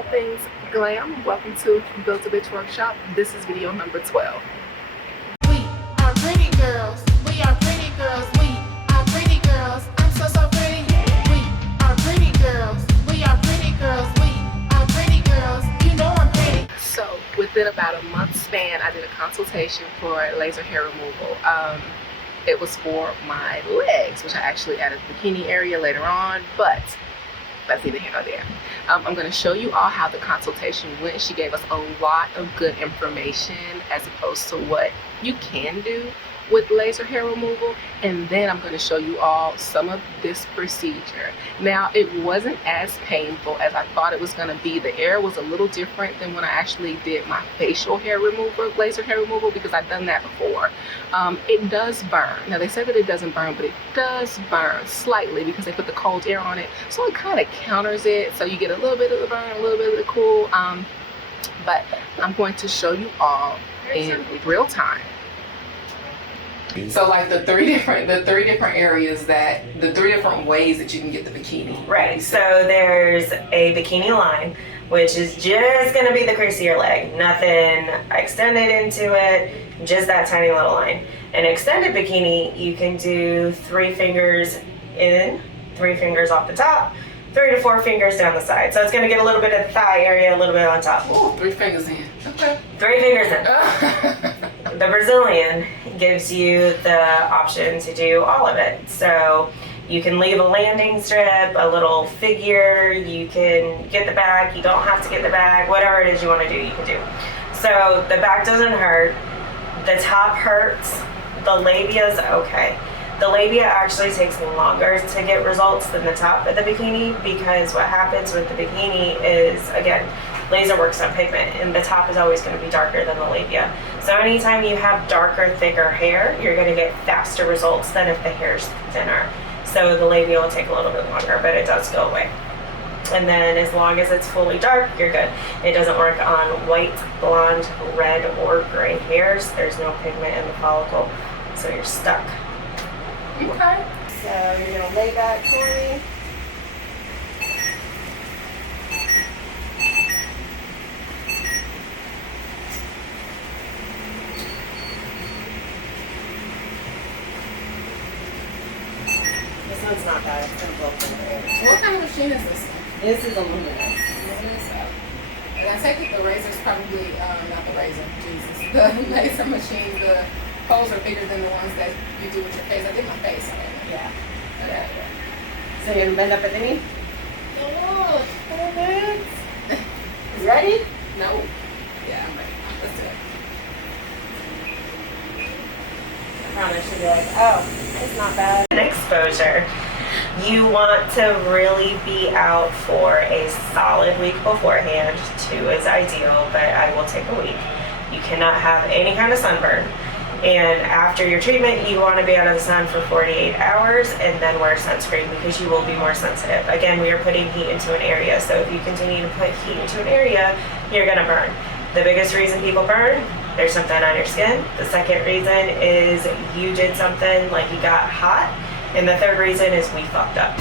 all things glam. Welcome to Built a Bitch Workshop. This is video number 12. We are pretty girls. We are pretty girls. We are pretty girls. I'm so pretty. We are pretty girls. We are pretty girls. We are pretty girls. You know I'm pretty. So within about a month span, I did a consultation for laser hair removal. It was for my legs, which I actually added the bikini area later on, but that's neither here nor there. I'm going to show you all how the consultation went. She gave us a lot of good information as opposed to what you can do with laser hair removal, and then I'm going to show you all some of this procedure. Now, it wasn't as painful as I thought it was going to be. The air was a little different than when I actually did my facial hair removal, laser hair removal, because I've done that before. It does burn. Now, they say that it doesn't burn, but it does burn slightly because they put the cold air on it, so it kind of counters it, so you get a little bit of the burn, a little bit of the cool, but I'm going to show you all in real time. So like the three different areas the three different ways that you can get the bikini. Right, so there's a bikini line, which is just gonna be the crease of your leg. Nothing extended into it, just that tiny little line. An extended bikini, you can do 3 fingers in, 3 fingers off the top, 3 to 4 fingers down the side. So it's gonna get a little bit of the thigh area, a little bit on top. Ooh, 3 fingers in. Okay. 3 fingers in. The Brazilian gives you the option to do all of it. So you can leave a landing strip, a little figure, you can get the bag, you don't have to get the bag, whatever it is you want to do, you can do. So the back doesn't hurt, the top hurts, the labia's okay. The labia actually takes longer to get results than the top of the bikini, because what happens with the bikini is, again, laser works on pigment, and the top is always going to be darker than the labia. So anytime you have darker, thicker hair, you're going to get faster results than if the hair's thinner. So the labia will take a little bit longer, but it does go away. And then as long as it's fully dark, you're good. It doesn't work on white, blonde, red, or gray hairs. There's no pigment in the follicle, so you're stuck. Okay. So you're going to lay back for me. This one's not bad. It's going to blow from the air. What kind of machine is this one? This is a Luminous. Luminous. And I take it the razor's probably, not the razor, Jesus. The laser machine, the holes are bigger than the ones that you do with your face. I did my face already. Yeah. Okay. So you're going to bend up at the knee? Oh, You ready? no. Yeah, I'm ready. Let's do it. I promise you'll be like, oh, it's not bad. Exposure. You want to really be out for a solid week beforehand. 2 is ideal, but I will take a week. You cannot have any kind of sunburn. And after your treatment, you want to be out of the sun for 48 hours and then wear sunscreen, because you will be more sensitive. Again, we are putting heat into an area, so if you continue to put heat into an area, you're going to burn. The biggest reason people burn, there's something on your skin. The second reason is you did something, like you got hot. And the third reason is we fucked up.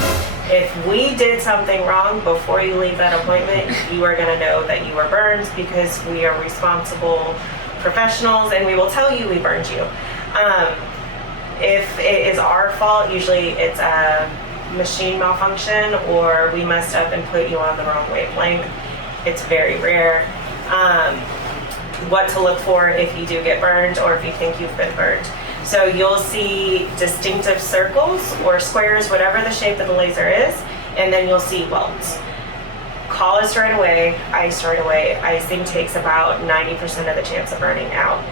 If we did something wrong before you leave that appointment, you are going to know that you were burned, because we are responsible professionals and we will tell you we burned you. If it is our fault, usually it's a machine malfunction or we messed up and put you on the wrong wavelength. It's very rare. What to look for if you do get burned or if you think you've been burned. So you'll see distinctive circles or squares, whatever the shape of the laser is, and then you'll see welts. Call us right away, ice right away. Icing takes about 90% of the chance of burning out.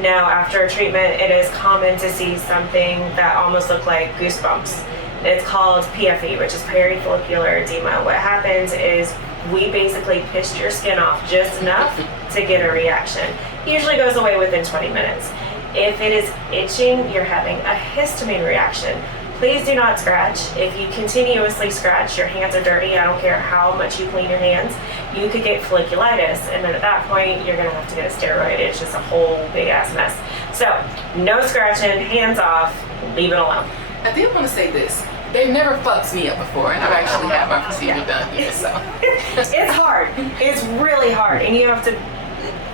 Now, after a treatment, it is common to see something that almost look like goosebumps. It's called PFE, which is Perifollicular Edema. What happens is we basically pissed your skin off just enough to get a reaction. Usually goes away within 20 minutes. If it is itching, you're having a histamine reaction. Please do not scratch. If you continuously scratch, your hands are dirty. I don't care how much you clean your hands. You could get folliculitis, and then at that point, you're gonna have to get a steroid. It's just a whole big ass mess. So, no scratching, hands off, leave it alone. I did want to say this. They've never fucked me up before, and I've actually had my procedure done here, so. It's hard. It's really hard, and you have to,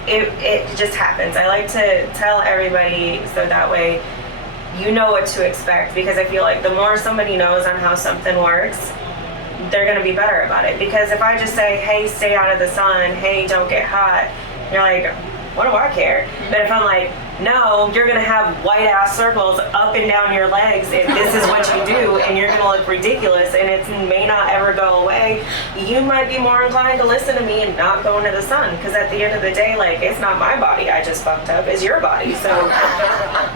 it just happens. I like to tell everybody so that way you know what to expect, because I feel like the more somebody knows on how something works, they're going to be better about it. Because if I just say, hey, stay out of the sun, hey, don't get hot, you're like, what do I care? But if I'm like, no, you're gonna have white ass circles up and down your legs if this is what you do, and you're gonna look ridiculous, and it may not ever go away, you might be more inclined to listen to me and not go into the sun. Because at the end of the day, like, it's not my body I just fucked up, it's your body. So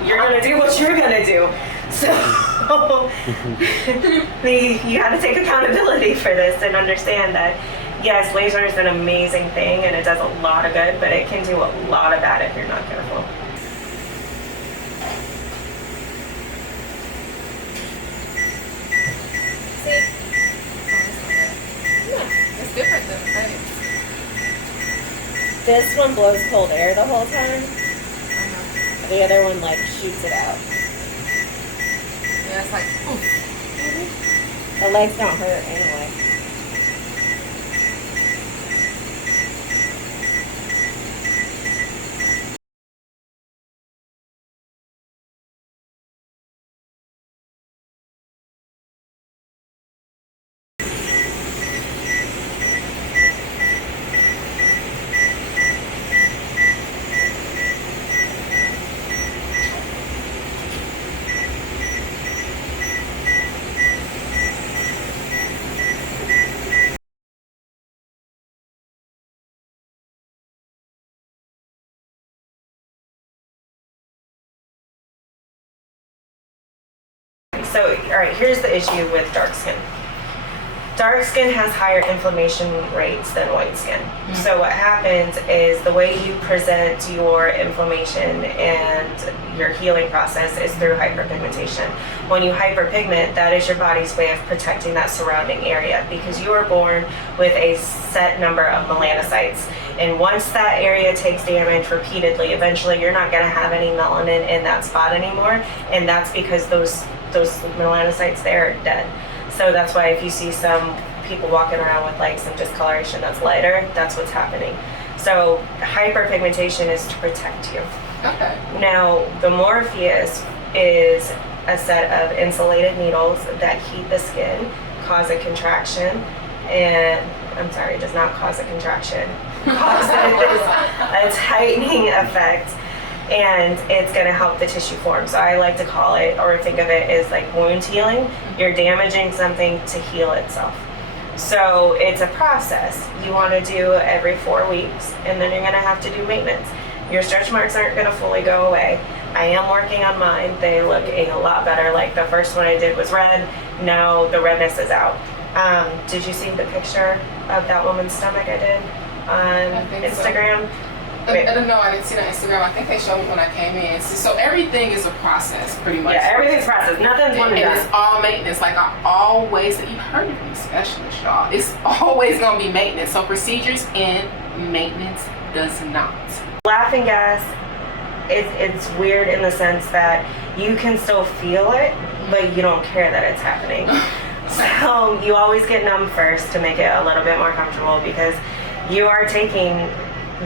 you're gonna do what you're gonna do. So you gotta take accountability for this and understand that yes, laser is an amazing thing and it does a lot of good, but it can do a lot of bad if you're not careful. See? Yeah, it's different than the face. This one blows cold air the whole time. The other one like shoots it out. Yeah, it's like, oof. The legs don't hurt anyway. So, all right, here's the issue with dark skin. Dark skin has higher inflammation rates than white skin. Mm-hmm. So what happens is the way you present your inflammation and your healing process is through hyperpigmentation. When you hyperpigment, that is your body's way of protecting that surrounding area, because you are born with a set number of melanocytes. And once that area takes damage repeatedly, eventually you're not gonna have any melanin in that spot anymore. And that's because those melanocytes there are dead. So that's why if you see some people walking around with like some discoloration that's lighter, that's what's happening. So hyperpigmentation is to protect you. Okay. Now, the Morpheus is a set of insulated needles that heat the skin, cause a contraction, and I'm sorry, it does not cause a contraction, causes a tightening effect, and it's going to help the tissue form. So I like to call it, or think of it as like wound healing. You're damaging something to heal itself. So it's a process you want to do every 4 weeks, and then you're going to have to do maintenance. Your stretch marks aren't going to fully go away. I am working on mine. They look a lot better. Like the first one I did was red. Now the redness is out. Did you see the picture of that woman's stomach I did on Instagram? So. I don't know, I didn't see that on Instagram. I think they showed me when I came in. So everything is a process, pretty much. Yeah, everything's a process. Nothing's one and done. And it's all maintenance. Like I always, you've heard it from the specialist, y'all. It's always going to be maintenance. So procedures and maintenance does not. Laughing gas, it's weird in the sense that you can still feel it, but you don't care that it's happening. So you always get numb first to make it a little bit more comfortable, because you are taking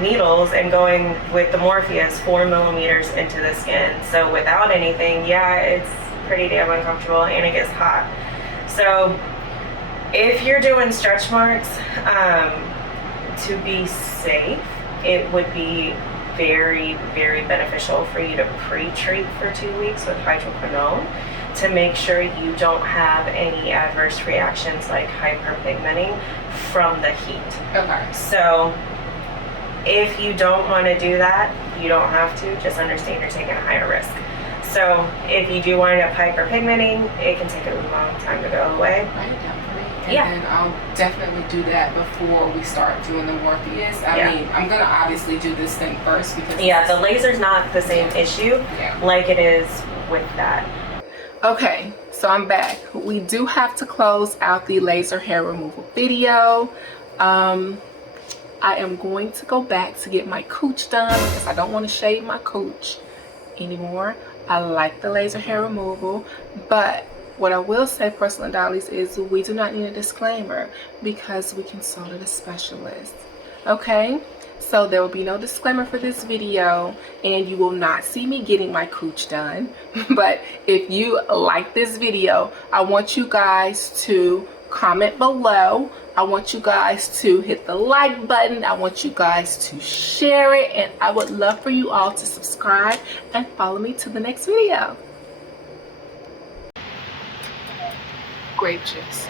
needles and going with the Morpheus 4 millimeters into the skin. So without anything, yeah, it's pretty damn uncomfortable and it gets hot. So if you're doing stretch marks, to be safe, it would be very, very beneficial for you to pre-treat for 2 weeks with hydroquinone to make sure you don't have any adverse reactions like hyperpigmenting from the heat. Okay. So if you don't want to do that, you don't have to. Just understand you're taking a higher risk. So if you do wind up hyperpigmenting, it can take a long time to go away. Write it down for me. And Yeah. then I'll definitely do that before we start doing the Morpheus. I mean, I'm going to obviously do this thing first because... Yeah, the laser's not the same issue like it is with that. Okay, so I'm back. We do have to close out the laser hair removal video. I am going to go back to get my cooch done because I don't want to shave my cooch anymore. I like the laser hair removal, but What I will say, porcelain dollies, is we do not need a disclaimer because we consulted a specialist. Okay? So there will be no disclaimer for this video, and you will not see me getting my cooch done. But if you like this video, I want you guys to comment below. I want you guys to hit the like button. I want you guys to share it, and I would love for you all to subscribe and follow me to the next video. Grape juice.